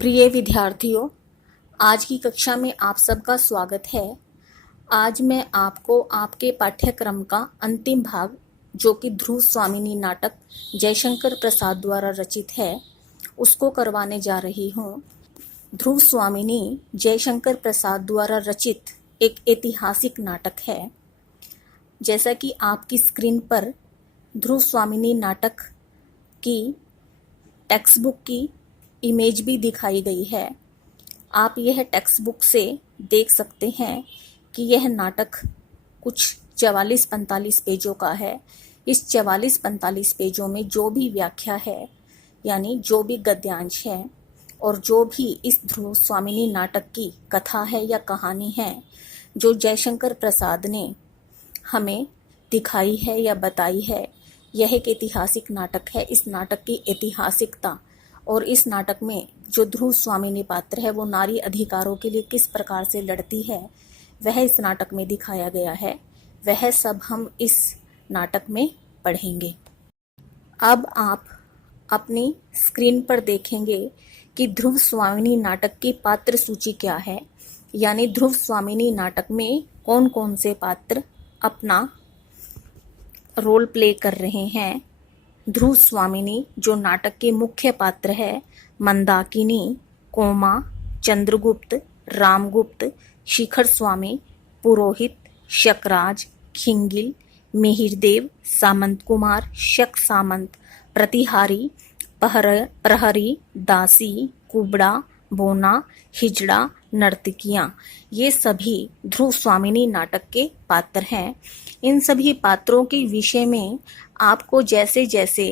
प्रिय विद्यार्थियों, आज की कक्षा में आप सबका स्वागत है। आज मैं आपको आपके पाठ्यक्रम का अंतिम भाग, जो कि ध्रुव स्वामिनी नाटक जयशंकर प्रसाद द्वारा रचित है, उसको करवाने जा रही हूँ। ध्रुव स्वामिनी जयशंकर प्रसाद द्वारा रचित एक ऐतिहासिक नाटक है। जैसा कि आपकी स्क्रीन पर ध्रुव स्वामिनी नाटक की टेक्स्ट बुक की इमेज भी दिखाई गई है। आप यह टेक्स्ट बुक से देख सकते हैं कि यह नाटक कुछ 44-45 पेजों का है। इस 44-45 पेजों में जो भी व्याख्या है, यानी जो भी गद्यांश है और जो भी इस ध्रुव स्वामिनी नाटक की कथा है या कहानी है, जो जयशंकर प्रसाद ने हमें दिखाई है या बताई है, यह एक ऐतिहासिक नाटक है। इस नाटक की ऐतिहासिकता और इस नाटक में जो ध्रुव स्वामिनी पात्र है वो नारी अधिकारों के लिए किस प्रकार से लड़ती है, वह इस नाटक में दिखाया गया है। वह सब हम इस नाटक में पढ़ेंगे। अब आप अपनी स्क्रीन पर देखेंगे कि ध्रुव स्वामिनी नाटक की पात्र सूची क्या है, यानी ध्रुव स्वामिनी नाटक में कौन कौन से पात्र अपना रोल प्ले कर रहे हैं। ध्रुव स्वामिनी जो नाटक के मुख्य पात्र है, मंदाकिनी, कोमा, चंद्रगुप्त, रामगुप्त, शिखर स्वामी, पुरोहित, शकराज, खिंगिल, मिहिरदेव, सामंत कुमार, शक सामंत, प्रतिहारी, प्रहरी, दासी, कुबड़ा, बोना, हिजड़ा, नर्तकियां, ये सभी ध्रुव स्वामिनी नाटक के पात्र हैं। इन सभी पात्रों के विषय में आपको जैसे जैसे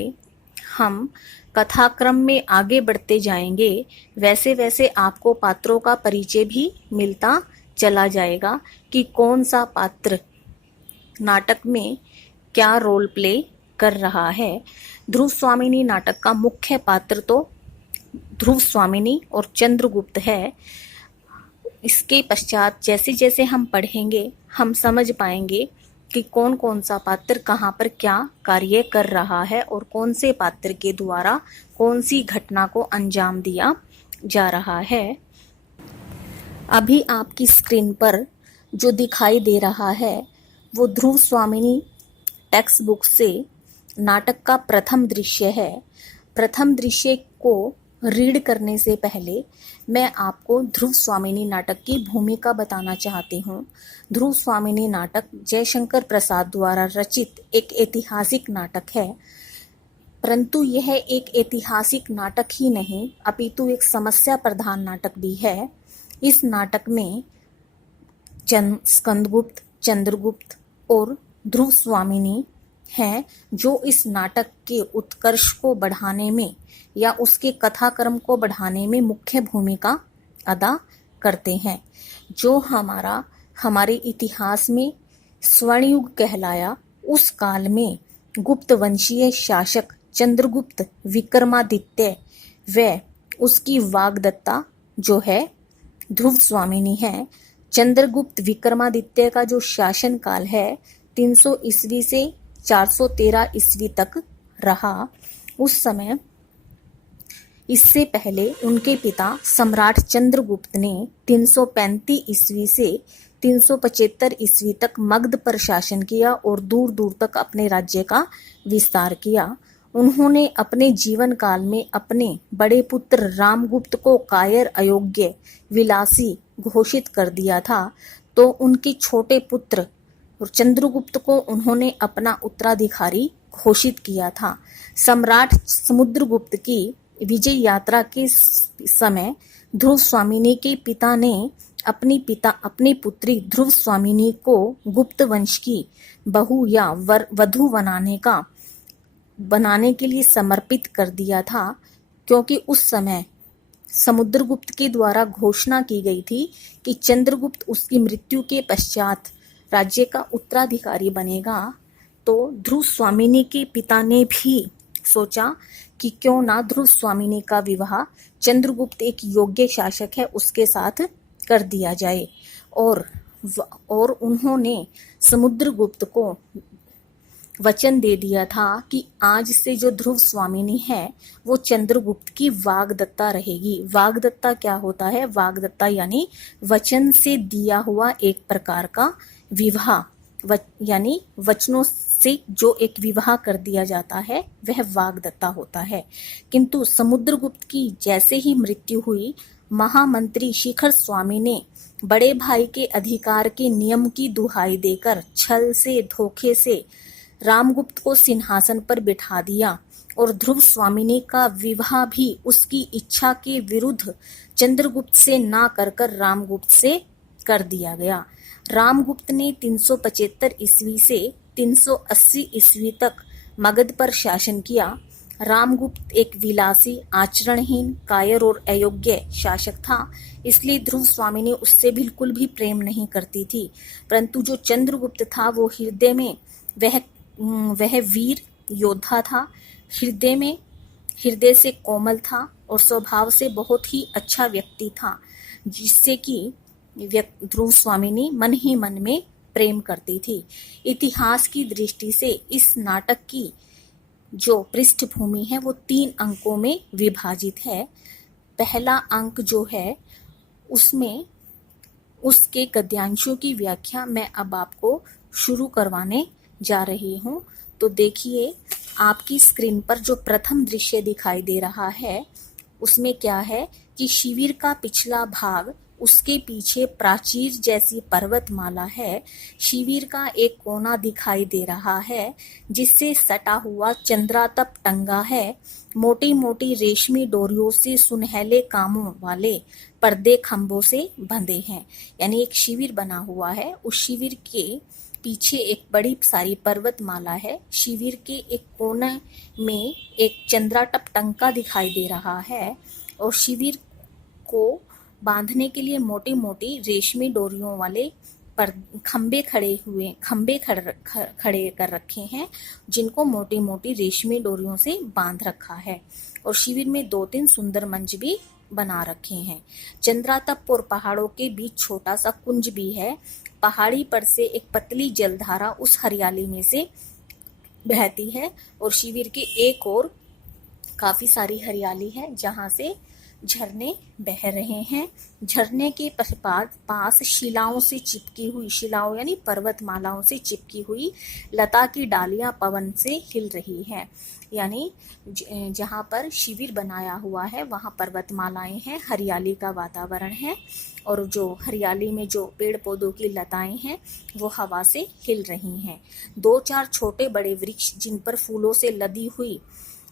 हम कथाक्रम में आगे बढ़ते जाएंगे, वैसे वैसे आपको पात्रों का परिचय भी मिलता चला जाएगा कि कौन सा पात्र नाटक में क्या रोल प्ले कर रहा है। ध्रुव स्वामिनी नाटक का मुख्य पात्र तो ध्रुव स्वामिनी और चंद्रगुप्त है। इसके पश्चात जैसे जैसे हम पढ़ेंगे, हम समझ पाएंगे कि कौन कौन सा पात्र कहाँ पर क्या कार्य कर रहा है और कौन से पात्र के द्वारा कौन सी घटना को अंजाम दिया जा रहा है। अभी आपकी स्क्रीन पर जो दिखाई दे रहा है वो ध्रुव स्वामिनी टेक्स्ट बुक से नाटक का प्रथम दृश्य है। प्रथम दृश्य को रीड करने से पहले मैं आपको ध्रुव स्वामिनी नाटक की भूमिका बताना चाहती हूँ। ध्रुव स्वामिनी नाटक जयशंकर प्रसाद द्वारा रचित एक ऐतिहासिक नाटक है, परंतु यह एक ऐतिहासिक नाटक ही नहीं अपितु एक समस्या प्रधान नाटक भी है। इस नाटक में स्कंदगुप्त, चंद्रगुप्त और ध्रुव स्वामिनी हैं, जो इस नाटक के उत्कर्ष को बढ़ाने में या उसके कथाक्रम को बढ़ाने में मुख्य भूमिका अदा करते हैं। जो हमारे इतिहास में स्वर्ण युग कहलाया, उस काल में गुप्त वंशीय शासक चंद्रगुप्त विक्रमादित्य व उसकी वाग्दत्ता जो है ध्रुव स्वामिनी है। चंद्रगुप्त विक्रमादित्य का जो शासन काल है 300 ईस्वी से 413 ईस्वी तक रहा। उस समय इससे पहले उनके पिता सम्राट चंद्रगुप्त ने 335 ईस्वी से 375 ईस्वी तक मगध पर शासन किया और दूर दूर तक अपने राज्य का विस्तार किया। उन्होंने अपने जीवन काल में अपने बड़े पुत्र रामगुप्त को कायर, अयोग्य, विलासी घोषित कर दिया था, तो उनके छोटे पुत्र चंद्रगुप्त को उन्होंने अपना उत्तराधिकारी घोषित किया था। सम्राट समुद्रगुप्त की विजय यात्रा के समय ध्रुव स्वामिनी के पिता ने अपनी पुत्री ध्रुव स्वामिनी को गुप्त वंश की बहू या वधू बनाने के लिए समर्पित कर दिया था, क्योंकि उस समय समुद्रगुप्त के द्वारा घोषणा की गई थी कि चंद्रगुप्त उसकी मृत्यु के पश्चात राज्य का उत्तराधिकारी बनेगा। तो ध्रुव स्वामिनी के पिता ने भी सोचा कि क्यों ना ध्रुव स्वामिनी का विवाह चंद्रगुप्त एक योग्य शासक है उसके साथ कर दिया जाए, और उन्होंने समुद्रगुप्त को वचन दे दिया था कि आज से जो ध्रुव स्वामिनी है वो चंद्रगुप्त की वाग्दत्ता रहेगी। वाग्दत्ता क्या होता है? वाग्दत्ता यानी वचन से दिया हुआ एक प्रकार का विवाह, यानी वचनों से जो एक विवाह कर दिया जाता है वह वाग्दत्ता होता है। किंतु समुद्रगुप्त की जैसे ही मृत्यु हुई, महामंत्री शिखर स्वामी ने बड़े भाई के अधिकार के नियम की दुहाई देकर छल से, धोखे से रामगुप्त को सिंहासन पर बिठा दिया और ध्रुव स्वामिनी का विवाह भी उसकी इच्छा के विरुद्ध चंद्रगुप्त से ना कर रामगुप्त से कर दिया गया। रामगुप्त ने 375 ईस्वी से 380 ईस्वी तक मगध पर शासन किया। रामगुप्त एक विलासी, आचरणहीन, कायर और अयोग्य शासक था, इसलिए ध्रुव स्वामिनी उससे बिल्कुल भी प्रेम नहीं करती थी। परंतु जो चंद्रगुप्त था वो हृदय में वह वीर योद्धा था, हृदय से कोमल था और स्वभाव से बहुत ही अच्छा व्यक्ति था, जिससे कि ध्रुव स्वामिनी मन ही मन में प्रेम करती थी। इतिहास की दृष्टि से इस नाटक की जो पृष्ठभूमि है वो 3 अंकों में विभाजित है। पहला अंक जो है उसमें उसके गद्यांशों की व्याख्या मैं अब आपको शुरू करवाने जा रही हूं। तो देखिए, आपकी स्क्रीन पर जो प्रथम दृश्य दिखाई दे रहा है उसमें क्या है कि शिविर का पिछला भाग, उसके पीछे प्राचीर जैसी पर्वतमाला है। शिविर का एक कोना दिखाई दे रहा है जिससे सटा हुआ चंद्रातप टंगा है। मोटी मोटी रेशमी डोरियों से सुनहले कामों वाले पर्दे खंभों से बंधे हैं, यानी एक शिविर बना हुआ है। उस शिविर के पीछे एक बड़ी सारी पर्वतमाला है। शिविर के एक कोने में एक चंद्रातप टंका दिखाई दे रहा है और शिविर को बांधने के लिए मोटी मोटी रेशमी डोरियों वाले खंबे खड़े कर रखे हैं, जिनको मोटी मोटी रेशमी डोरियों से बांध रखा है। और शिविर में 2-3 सुंदर मंच भी बना रखे हैं। चंद्रातप और पहाड़ों के बीच छोटा सा कुंज भी है। पहाड़ी पर से एक पतली जलधारा उस हरियाली में से बहती है और शिविर के एक और काफी सारी हरियाली है जहां से झरने बह रहे हैं। झरने के पास शिलाओं से चिपकी हुई, शिलाओं यानी पर्वतमालाओं से चिपकी हुई लता की डालियां पवन से हिल रही हैं। यानी जहां पर शिविर बनाया हुआ है वहां पर्वतमालाएं हैं, हरियाली का वातावरण है और जो हरियाली में जो पेड़ पौधों की लताएं हैं वो हवा से हिल रही हैं। 2-4 छोटे बड़े वृक्ष जिन पर फूलों से लदी हुई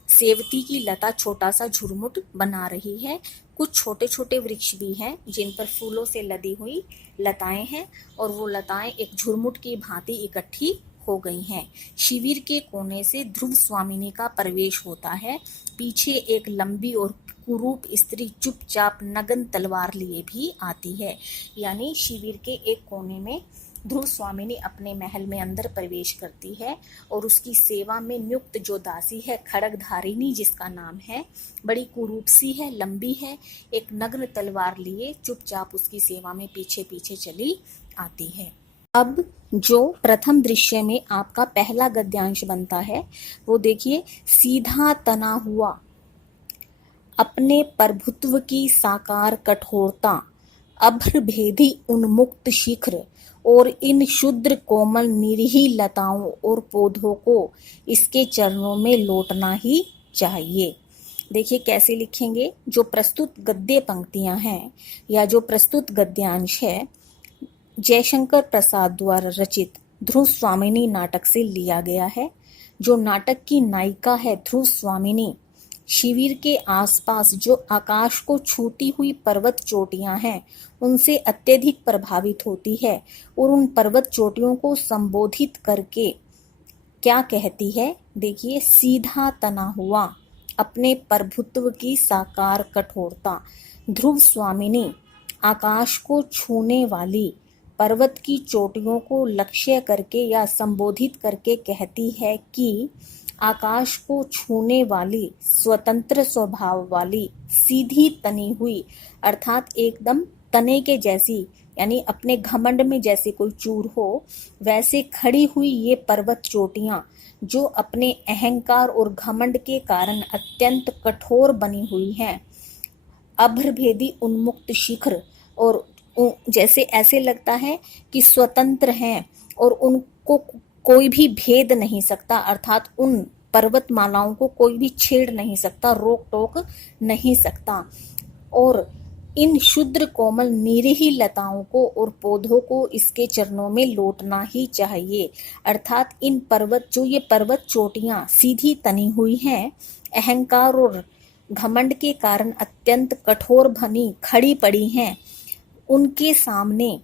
सेवती की लता छोटा सा झुरमुट बना रही है। कुछ छोटे छोटे वृक्ष भी हैं जिन पर फूलों से लदी हुई लताएं हैं और वो लताएं एक झुरमुट की भांति इकट्ठी हो गई हैं। शिविर के कोने से ध्रुव स्वामिनी का प्रवेश होता है। पीछे एक लंबी और कुरूप स्त्री चुपचाप नग्न तलवार लिए भी आती है। यानी शिविर के एक कोने में ध्रुव स्वामिनी अपने महल में अंदर प्रवेश करती है और उसकी सेवा में नियुक्त जो दासी है खड़गधारिणी जिसका नाम है, बड़ी कुरूप सी है, लंबी है, एक नग्न तलवार लिए चुपचाप उसकी सेवा में पीछे पीछे चली आती है। अब जो प्रथम दृश्य में आपका पहला गद्यांश बनता है वो देखिए, सीधा तना हुआ अपने प्रभुत्व की साकार कठोरता, अभ्र भेदी उन्मुक्त शिखर और इन शुद्र कोमल निरीही लताओं और पौधों को इसके चरणों में लौटना ही चाहिए। देखिए कैसे लिखेंगे। जो प्रस्तुत गद्य पंक्तियां हैं या जो प्रस्तुत गद्यांश है जयशंकर प्रसाद द्वारा रचित ध्रुव स्वामिनी नाटक से लिया गया है। जो नाटक की नायिका है ध्रुव स्वामिनी, शिविर के आसपास जो आकाश को छूती हुई पर्वत चोटियां हैं उनसे अत्यधिक प्रभावित होती है और उन पर्वत चोटियों को संबोधित करके क्या कहती है, देखिए, सीधा तना हुआ अपने प्रभुत्व की साकार कठोरता। ध्रुव स्वामिनी आकाश को छूने वाली पर्वत की चोटियों को लक्ष्य करके या संबोधित करके कहती है कि आकाश को छूने वाली स्वतंत्र स्वभाव वाली सीधी तनी हुई अर्थात एकदम तने के जैसी यानी अपने घमंड में जैसे कोई चूर हो, वैसे खड़ी हुई ये पर्वत चोटियां जो अपने अहंकार और घमंड के कारण अत्यंत कठोर बनी हुई हैं, अभ्रभेदी उन्मुक्त शिखर, और जैसे ऐसे लगता है कि स्वतंत्र हैं और उनको कोई भी भेद नहीं सकता, अर्थात उन पर्वतमालाओं को कोई भी छेड़ नहीं सकता, रोक टोक नहीं सकता। और इन शुद्र कोमल निरीह लताओं को और पौधों को इसके चरणों में लौटना ही चाहिए। अर्थात इन पर्वत, जो ये पर्वत चोटियां सीधी तनी हुई हैं, अहंकार और घमंड के कारण अत्यंत कठोर बनी खड़ी पड़ी हैं, उनके सामने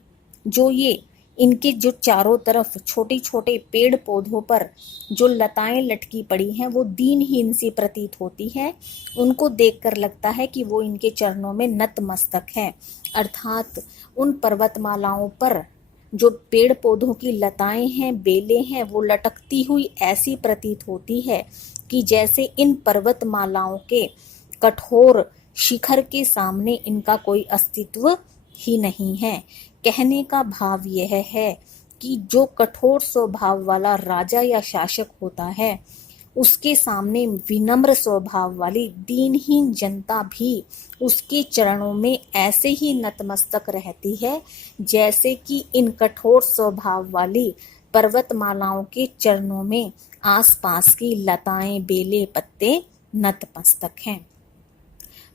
जो ये इनके जो चारों तरफ छोटे छोटे पेड़ पौधों पर जो लताएं लटकी पड़ी हैं, वो दीनहीन सी प्रतीत होती है। उनको देखकर लगता है कि वो इनके चरणों में नतमस्तक है। अर्थात उन पर्वतमालाओं पर जो पेड़ पौधों की लताएं हैं, बेलें हैं, वो लटकती हुई ऐसी प्रतीत होती है कि जैसे इन पर्वतमालाओं के कठोर शिखर के सामने इनका कोई अस्तित्व ही नहीं है। कहने का भाव यह है कि जो कठोर स्वभाव वाला राजा या शासक होता है, उसके सामने विनम्र स्वभाव वाली दीनहीन जनता भी उसके चरणों में ऐसे ही नतमस्तक रहती है, जैसे कि इन कठोर स्वभाव वाली पर्वतमालाओं के चरणों में आसपास की लताएं, बेले, पत्ते नतमस्तक हैं।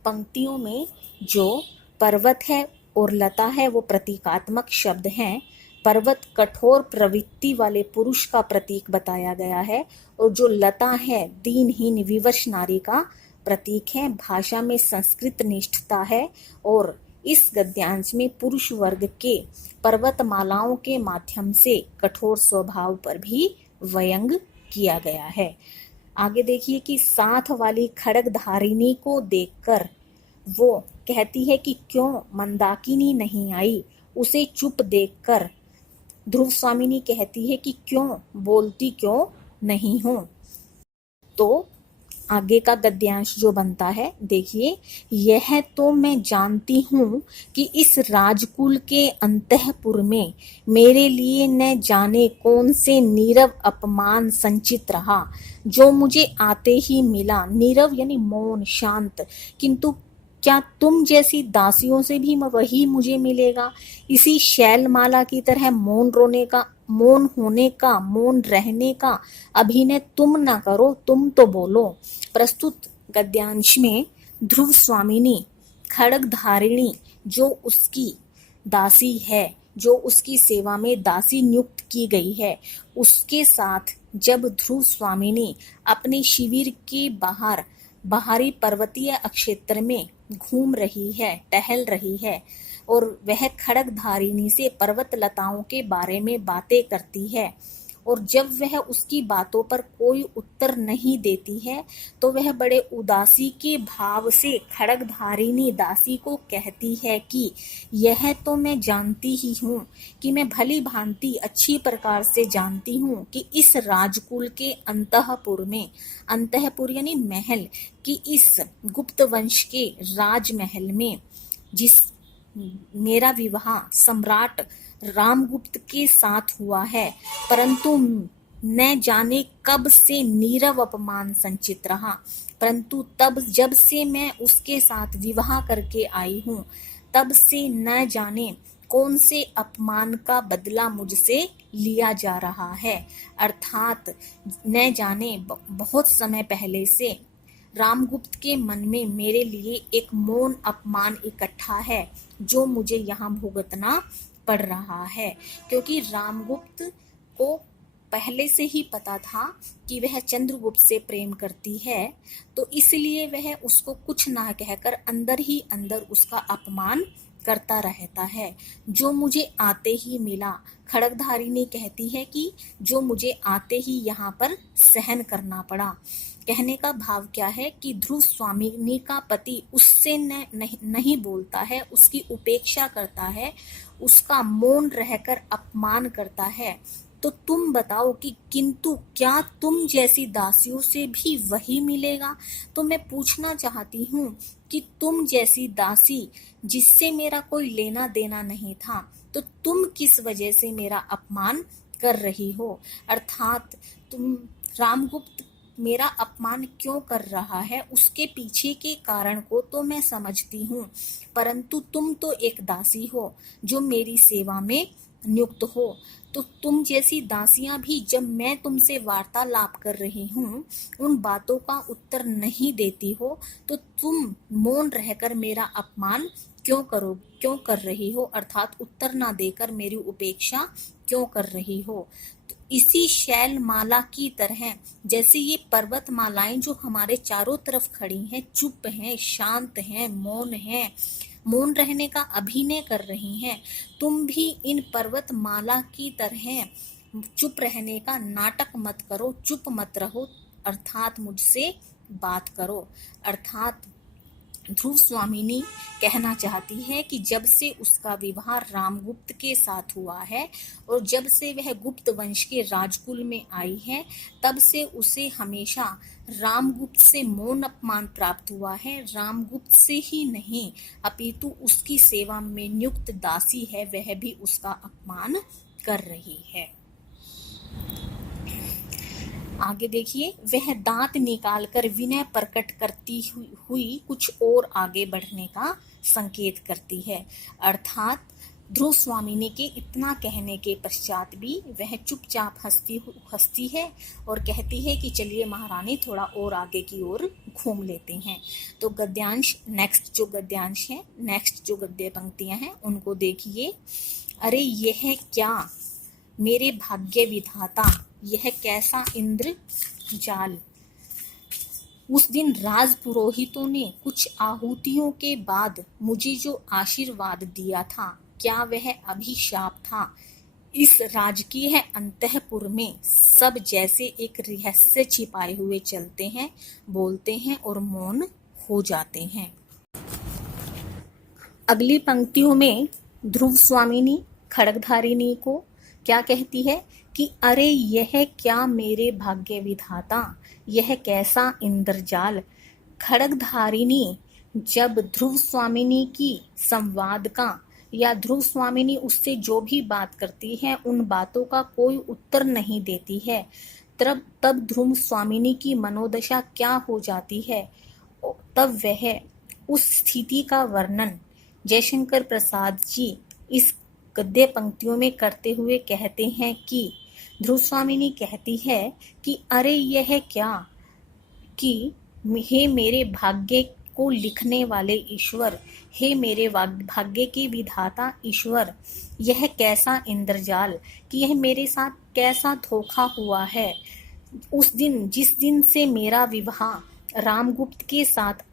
पंक्तियों में जो पर्वत है और लता है वो प्रतीकात्मक शब्द हैं। पर्वत कठोर प्रवृत्ति वाले पुरुष का प्रतीक बताया गया है और जो लता है दीनहीन विवश नारी का प्रतीक है। भाषा में संस्कृत निष्ठता है और इस गद्यांश में पुरुष वर्ग के पर्वतमालाओं के माध्यम से कठोर स्वभाव पर भी व्यंग किया गया है। आगे देखिए कि साथ वाली खड्गधारिणी को देखकर वो कहती है कि क्यों मंदाकिनी नहीं आई। उसे चुप देखकर ध्रुव स्वामिनी कहती है कि क्यों बोलती क्यों नहीं हूं। तो आगे का गद्यांश जो बनता है देखिए, यह तो मैं जानती हूं कि इस राजकुल के अंतःपुर में मेरे लिए न जाने कौन से नीरव अपमान संचित रहा, जो मुझे आते ही मिला। नीरव यानी मौन, शांत, किंतु क्या तुम जैसी दासियों से भी वही मुझे मिलेगा। इसी शैलमाला की तरह मौन रोने का, मौन होने का, मौन रहने का अभिनय तुम ना करो, तुम तो बोलो। प्रस्तुत गद्यांश में ध्रुव स्वामिनी खड्गधारिणी जो उसकी दासी है, जो उसकी सेवा में दासी नियुक्त की गई है, उसके साथ जब ध्रुव स्वामिनी अपने शिविर के बाहरी पर्वतीय क्षेत्र में घूम रही है, टहल रही है और वह खड्गधारिणी से पर्वत लताओं के बारे में बातें करती है, और जब वह उसकी बातों पर कोई उत्तर नहीं देती है तो वह बड़े उदासी के भाव से खड्गधारिणी दासी को कहती है कि यह तो मैं जानती ही हूँ, कि मैं भली भांति अच्छी प्रकार से जानती हूँ कि इस राजकुल के अंतःपुर में, अंतःपुर यानी महल, कि इस गुप्त वंश के राजमहल में जिस मेरा विवाह सम्राट रामगुप्त के साथ हुआ है, परंतु न जाने कब से नीरव अपमान संचित रहा। परंतु तब जब से मैं उसके साथ विवाह करके आई हूँ, तब से न जाने कौन से अपमान का बदला मुझसे लिया जा रहा है। अर्थात न जाने बहुत समय पहले से रामगुप्त के मन में मेरे लिए एक मौन अपमान इकट्ठा है, जो मुझे यहाँ भुगतना पड़ रहा है, क्योंकि रामगुप्त को पहले से ही पता था कि वह चंद्रगुप्त से प्रेम करती है, तो इसलिए वह उसको कुछ ना कहकर अंदर ही अंदर उसका अपमान करता रहता है, जो मुझे आते ही मिला। खड्गधारिणी कहती है कि जो मुझे आते ही यहाँ पर सहन करना पड़ा। कहने का भाव क्या है कि ध्रुव स्वामिनी का पति उससे नहीं बोलता है, उसकी उपेक्षा करता है, उसका मौन रहकर अपमान करता है। तो तुम बताओ कि किंतु क्या तुम जैसी दासियों से भी वही मिलेगा। तो मैं पूछना चाहती हूँ कि तुम जैसी दासी जिससे मेरा कोई लेना देना नहीं था, तो तुम किस वजह से मेरा अपमान कर रही हो। अर्थात तुम रामगुप्त मेरा अपमान क्यों कर रहा है, उसके पीछे के कारण को तो मैं समझती हूँ, परंतु तुम तो एक दासी हो जो मेरी सेवा में नियुक्त हो। तो तुम जैसी दासियां भी जब मैं तुमसे वार्तालाप कर रही हूँ उन बातों का उत्तर नहीं देती हो, तो तुम मौन रहकर मेरा अपमान क्यों कर रही हो, अर्थात उत्तर ना देकर मेरी उपेक्षा क्यों कर रही हो। तो इसी शैल माला की तरह जैसे ये पर्वत मालाएं जो हमारे चारों तरफ खड़ी हैं, चुप हैं, शांत हैं, मौन रहने का अभिनय कर रही हैं, तुम भी इन पर्वत माला की तरह चुप रहने का नाटक मत करो, चुप मत रहो, अर्थात मुझसे बात करो। अर्थात ध्रुव स्वामिनी कहना चाहती है कि जब से उसका विवाह रामगुप्त के साथ हुआ है और जब से वह गुप्त वंश के राजकुल में आई है, तब से उसे हमेशा रामगुप्त से मौन अपमान प्राप्त हुआ है। रामगुप्त से ही नहीं अपितु उसकी सेवा में नियुक्त दासी है, वह भी उसका अपमान कर रही है। आगे देखिए, वह दांत निकालकर विनय प्रकट करती हुई कुछ और आगे बढ़ने का संकेत करती है। अर्थात ध्रुव स्वामिनी के इतना कहने के पश्चात भी वह चुपचाप हंसती है और कहती है कि चलिए महारानी थोड़ा और आगे की ओर घूम लेते हैं। तो गद्यांश नेक्स्ट जो गद्य पंक्तियां हैं उनको देखिए। अरे यह क्या मेरे भाग्य विधाता, यह कैसा इंद्र जाल। उस दिन राज पुरोहितों ने कुछ आहुतियों के बाद मुझे जो आशीर्वाद दिया था, क्या वह अभिशाप था। इस राजकीय अंतःपुर में सब जैसे एक रहस्य छिपाए हुए चलते हैं, बोलते हैं और मौन हो जाते हैं। अगली पंक्तियों में ध्रुव स्वामिनी खड्गधारिणी को क्या कहती है कि अरे यह क्या मेरे भाग्य विधाता, यह कैसा इंद्रजाल। खड्गधारिणी जब ध्रुव स्वामिनी की संवाद का या ध्रुव स्वामिनी उससे जो भी बात करती है उन बातों का कोई उत्तर नहीं देती है, तब ध्रुव स्वामिनी की मनोदशा क्या हो जाती है। तब वह उस स्थिति का वर्णन जयशंकर प्रसाद जी इस गद्य पंक्तियों में करते हुए कहते हैं कि ध्रुव स्वामिनी कहती है कि अरे यह क्या, कि हे मेरे भाग्य को लिखने वाले ईश्वर, हे मेरे भाग्य के विधाता ईश्वर, यह कैसा इंद्रजाल, कि यह मेरे साथ कैसा धोखा हुआ है। उस दिन जिस दिन से मेरा विवाह रामगुप्त के साथ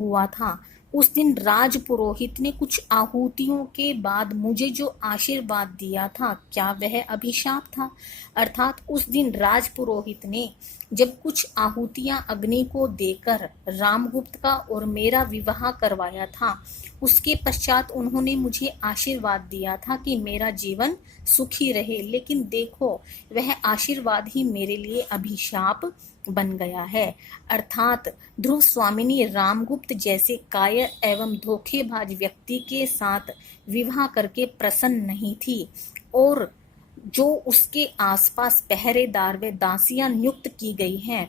हुआ था, उस दिन राज पुरोहित ने कुछ आहुतियों के बाद मुझे जो आशीर्वाद दिया था, क्या वह अभिशाप था। अर्थात उस दिन राज पुरोहित ने जब कुछ आहुतियां अग्नि को देकर रामगुप्त का और मेरा विवाह करवाया था, उसके पश्चात उन्होंने मुझे आशीर्वाद दिया था कि मेरा जीवन सुखी रहे, लेकिन देखो वह आशीर्वाद ही मेरे लिए अभिशाप बन गया है। अर्थात ध्रुव स्वामिनी रामगुप्त जैसे कायर एवं धोखेबाज व्यक्ति के साथ विवाह करके प्रसन्न नहीं थी और जो उसके आसपास पहरेदार व दासियां नियुक्त की गई हैं,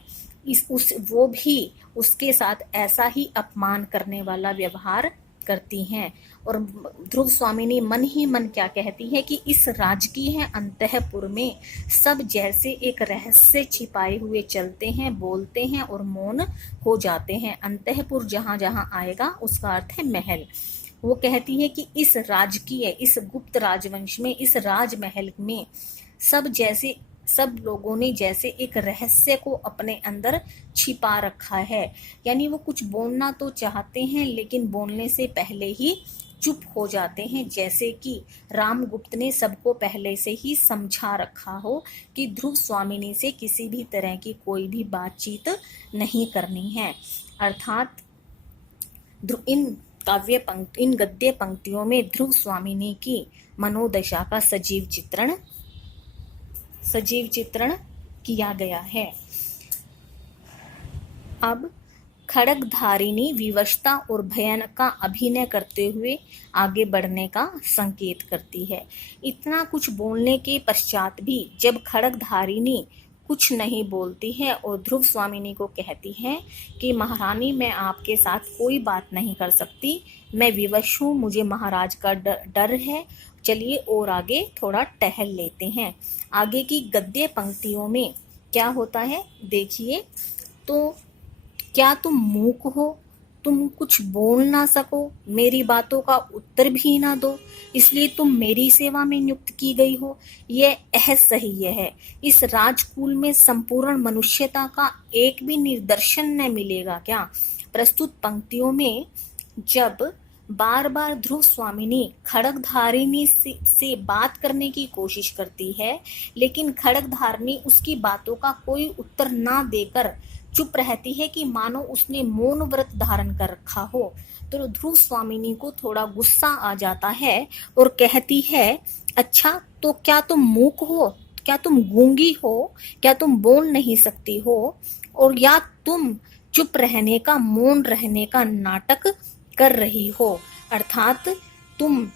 वो भी उसके साथ ऐसा ही अपमान करने वाला व्यवहार करती हैं। और ध्रुव स्वामिनी मन ही मन क्या कहती है कि इस राजकीय अंतःपुर में सब जैसे एक रहस्य छिपाए हुए चलते हैं, बोलते हैं और मौन हो जाते हैं। अंतःपुर जहाँ जहाँ आएगा उसका अर्थ है महल। वो कहती है कि इस राजकीय, इस गुप्त राजवंश में, इस राजमहल में सब लोगों ने जैसे एक रहस्य को अपने अंदर छिपा रखा है, यानी वो कुछ बोलना तो चाहते हैं लेकिन बोलने से पहले ही चुप हो जाते हैं, जैसे कि रामगुप्त ने सबको पहले से ही समझा रखा हो कि ध्रुव स्वामिनी से किसी भी तरह की कोई भी बातचीत नहीं करनी है। अर्थात इन गद्य पंक्तियों में ध्रुव स्वामिनी की मनोदशा का सजीव चित्रण किया गया है। अब खड्गधारिणी विवशता और भयानक का अभिनय करते हुए आगे बढ़ने का संकेत करती है। इतना कुछ बोलने के पश्चात भी जब खड्गधारिणी कुछ नहीं बोलती है और ध्रुव स्वामिनी को कहती है कि महारानी, मैं आपके साथ कोई बात नहीं कर सकती, मैं विवश हूँ, मुझे महाराज का डर है, चलिए और आगे थोड़ा टहल लेते हैं। आगे की गद्य पंक्तियों में क्या होता है देखिए। तो क्या तुम मूक हो, तुम कुछ बोल ना सको, मेरी बातों का उत्तर भी ना दो, इसलिए तुम मेरी सेवा में नियुक्त की गई हो, यह असह्य है। इस राजकुल में संपूर्ण मनुष्यता का एक भी निदर्शन न मिलेगा क्या? प्रस्तुत पंक्तियों में जब बार बार ध्रुव स्वामिनी खड्गधारिणी से बात करने की कोशिश करती है, लेकिन खड्गधारिणी उसकी बातों का कोई उत्तर ना देकर चुप रहती है कि मानो उसने मौन व्रत धारण कर रखा हो, तो ध्रुव स्वामिनी को थोड़ा गुस्सा आ जाता है और कहती है, अच्छा तो क्या तुम मूक हो, क्या तुम गूंगी हो, क्या तुम बोल नहीं सकती हो, और या तुम चुप रहने का, मौन रहने का नाटक कर रही हो, अर्थात तुम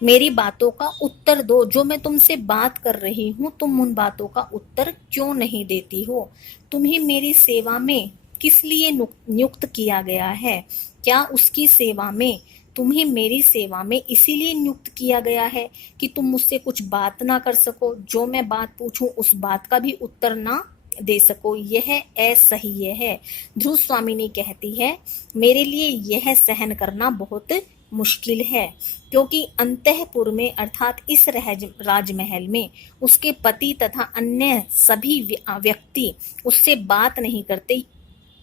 मेरी बातों का उत्तर दो, जो मैं तुमसे बात कर रही हूँ तुम उन बातों का उत्तर क्यों नहीं देती हो? तुम्हें मेरी सेवा में किस लिए नियुक्त किया गया है? क्या उसकी सेवा में तुम्हें मेरी सेवा में इसीलिए नियुक्त किया गया है कि तुम मुझसे कुछ बात ना कर सको, जो मैं बात पूछूं उस बात का भी उत्तर ना दे सको? यह असह्य है। ध्रुव स्वामिनी कहती है, मेरे लिए यह सहन करना बहुत मुश्किल है, क्योंकि अंतःपुर में अर्थात इस राजमहल में उसके पति तथा अन्य सभी व्यक्ति उससे बात नहीं करते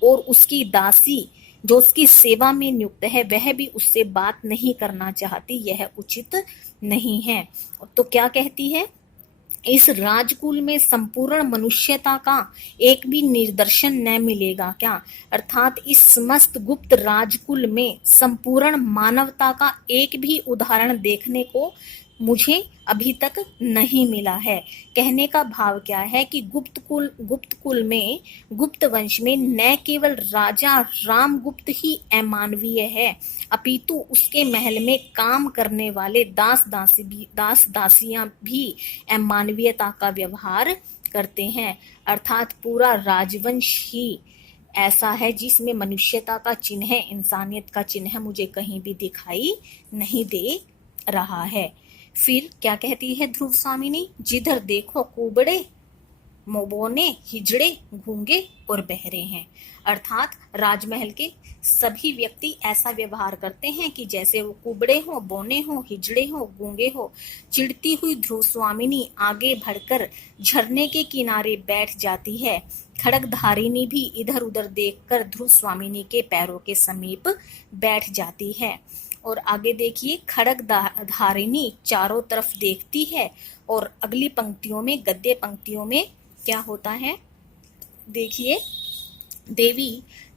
और उसकी दासी जो उसकी सेवा में नियुक्त है वह भी उससे बात नहीं करना चाहती, यह उचित नहीं है। तो क्या कहती है, इस राजकुल में संपूर्ण मनुष्यता का एक भी निदर्शन न मिलेगा क्या? अर्थात इस समस्त गुप्त राजकुल में संपूर्ण मानवता का एक भी उदाहरण देखने को मुझे अभी तक नहीं मिला है। कहने का भाव क्या है कि गुप्त कुल में, गुप्त वंश में न केवल राजा रामगुप्त ही अमानवीय है, अपितु उसके महल में काम करने वाले दास दासियां भी अमानवीयता का व्यवहार करते हैं। अर्थात पूरा राजवंश ही ऐसा है जिसमें मनुष्यता का चिन्ह, इंसानियत का चिन्ह मुझे कहीं भी दिखाई नहीं दे रहा है। फिर क्या कहती है ध्रुव स्वामिनी, जिधर देखो कुबड़े, मोबोने, हिजड़े, गूंगे और बहरे हैं। अर्थात राजमहल के सभी व्यक्ति ऐसा व्यवहार करते हैं कि जैसे वो कुबड़े हो, बोने हो, हिजड़े हो, गूंगे हो। चिढ़ती हुई ध्रुव स्वामिनी आगे बढ़कर झरने के किनारे बैठ जाती है। खड्गधारिणी भी इधर उधर देखकर ध्रुव स्वामिनी के पैरों के समीप बैठ जाती है। और आगे देखिए, खड्गधारिणी चारों तरफ देखती है और अगली पंक्तियों में, गद्य पंक्तियों में क्या होता है देखिए। देवी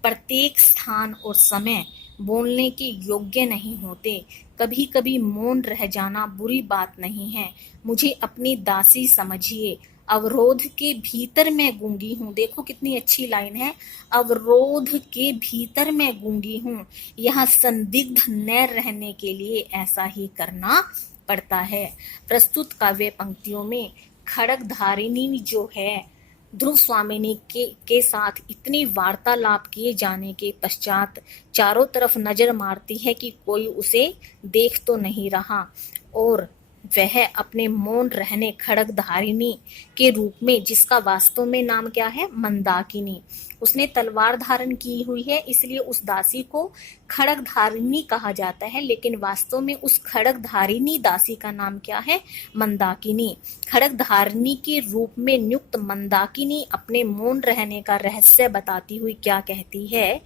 प्रत्येक स्थान और समय बोलने के योग्य नहीं होते, कभी कभी मौन रह जाना बुरी बात नहीं है, मुझे अपनी दासी समझिए, अवरोध के भीतर मैं गूंगी हूँ। देखो कितनी अच्छी लाइन है, अवरोध के भीतर मैं गूंगी हूँ। यहाँ संदिग्ध न रहने के लिए ऐसा ही करना पड़ता है। प्रस्तुत काव्य पंक्तियों में खड्गधारिणी जो है ध्रुव स्वामिनी के साथ इतनी वार्तालाप किए जाने के पश्चात चारों तरफ नजर मारती है कि कोई उसे देख तो नहीं रहा, और वह अपने मौन रहने खड्गधारिणी के रूप में, जिसका वास्तव में नाम क्या है, मंदाकिनी, उसने तलवार धारण की हुई है, इसलिए उस दासी को खड्गधारिणी कहा जाता है, लेकिन वास्तव में उस खड्गधारिणी दासी का नाम क्या है, मंदाकिनी। खड्गधारिणी के रूप में नियुक्त मंदाकिनी अपने मौन रहने का रहस्य बताती हुई क्या कहती है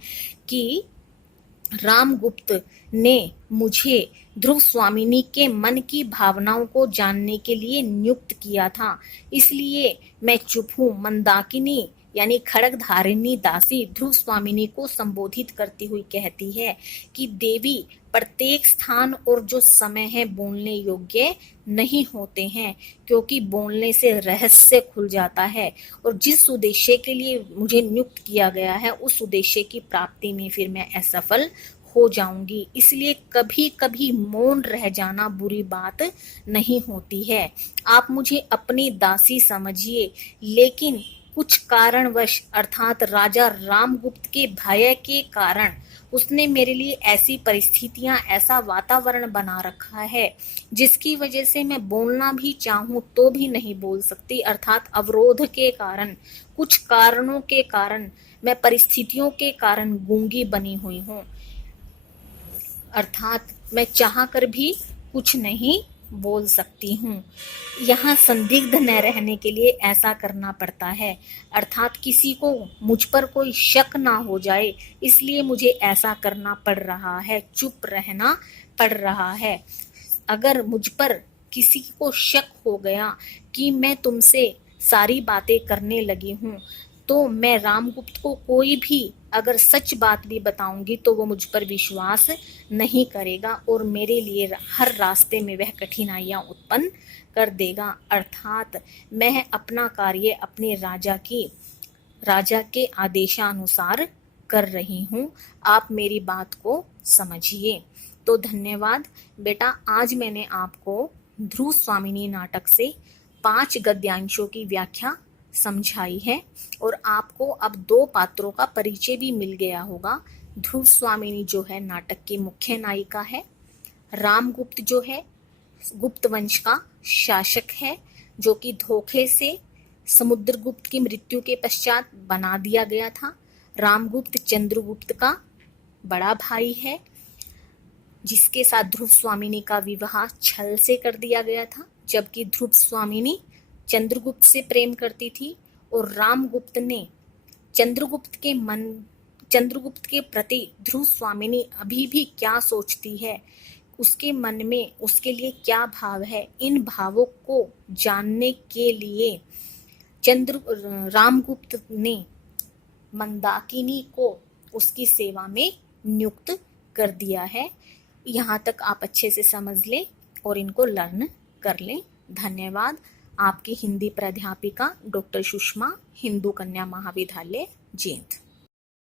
कि रामगुप्त ने मुझे ध्रुव स्वामिनी के मन की भावनाओं को जानने के लिए नियुक्त किया था, इसलिए मैं चुप हूँ। मंदाकिनी यानी खड्गधारिणी दासी ध्रुव स्वामिनी को संबोधित करती हुई कहती है कि देवी प्रत्येक स्थान और जो समय है बोलने योग्य नहीं होते हैं, क्योंकि बोलने से रहस्य खुल जाता है और जिस उद्देश्य के लिए मुझे नियुक्त किया गया है उस उद्देश्य की प्राप्ति में फिर मैं असफल हो जाऊंगी। इसलिए कभी कभी मौन रह जाना बुरी बात नहीं होती है। आप मुझे अपनी दासी समझिए, लेकिन कुछ कारणवश अर्थात राजा रामगुप्त के भय के कारण उसने मेरे लिए ऐसी परिस्थितियां, ऐसा वातावरण बना रखा है जिसकी वजह से मैं बोलना भी चाहूं तो भी नहीं बोल सकती। अर्थात अवरोध के कारण, कुछ कारणों के कारण, मैं परिस्थितियों के कारण गूंगी बनी हुई हूं। अर्थात मैं चाह कर भी कुछ नहीं बोल सकती हूँ। यहाँ संदिग्ध न रहने के लिए ऐसा करना पड़ता है, अर्थात किसी को मुझ पर कोई शक ना हो जाए, इसलिए मुझे ऐसा करना पड़ रहा है, चुप रहना पड़ रहा है। अगर मुझ पर किसी को शक हो गया कि मैं तुमसे सारी बातें करने लगी हूँ, तो मैं रामगुप्त को कोई भी अगर सच बात भी बताऊंगी तो वो मुझ पर विश्वास नहीं करेगा और मेरे लिए हर रास्ते में वह कठिनाइयां उत्पन्न कर देगा। अर्थात मैं अपना कार्य अपने राजा के आदेशानुसार कर रही हूँ। आप मेरी बात को समझिए। तो धन्यवाद बेटा। आज मैंने आपको ध्रुव स्वामिनी नाटक से 5 गद्यांशों की व्याख्या समझाई है और आपको अब 2 पात्रों का परिचय भी मिल गया होगा। ध्रुव स्वामिनी जो है नाटक की मुख्य नायिका है। रामगुप्त जो है गुप्त वंश का शासक है, जो कि धोखे से समुद्रगुप्त की मृत्यु के पश्चात बना दिया गया था। रामगुप्त चंद्रगुप्त का बड़ा भाई है, जिसके साथ ध्रुव स्वामिनी का विवाह छल से कर दिया गया था, जबकि ध्रुव स्वामिनी चंद्रगुप्त से प्रेम करती थी और रामगुप्त ने चंद्रगुप्त के प्रति ध्रुव स्वामिनी अभी भी क्या सोचती है, उसके मन में उसके लिए क्या भाव है, इन भावों को जानने के लिए रामगुप्त ने मंदाकिनी को उसकी सेवा में नियुक्त कर दिया है। यहाँ तक आप अच्छे से समझ लें और इनको लर्न कर लें। धन्यवाद। आपकी हिंदी प्राध्यापिका डॉक्टर सुषमा, हिंदू कन्या महाविद्यालय, जींद।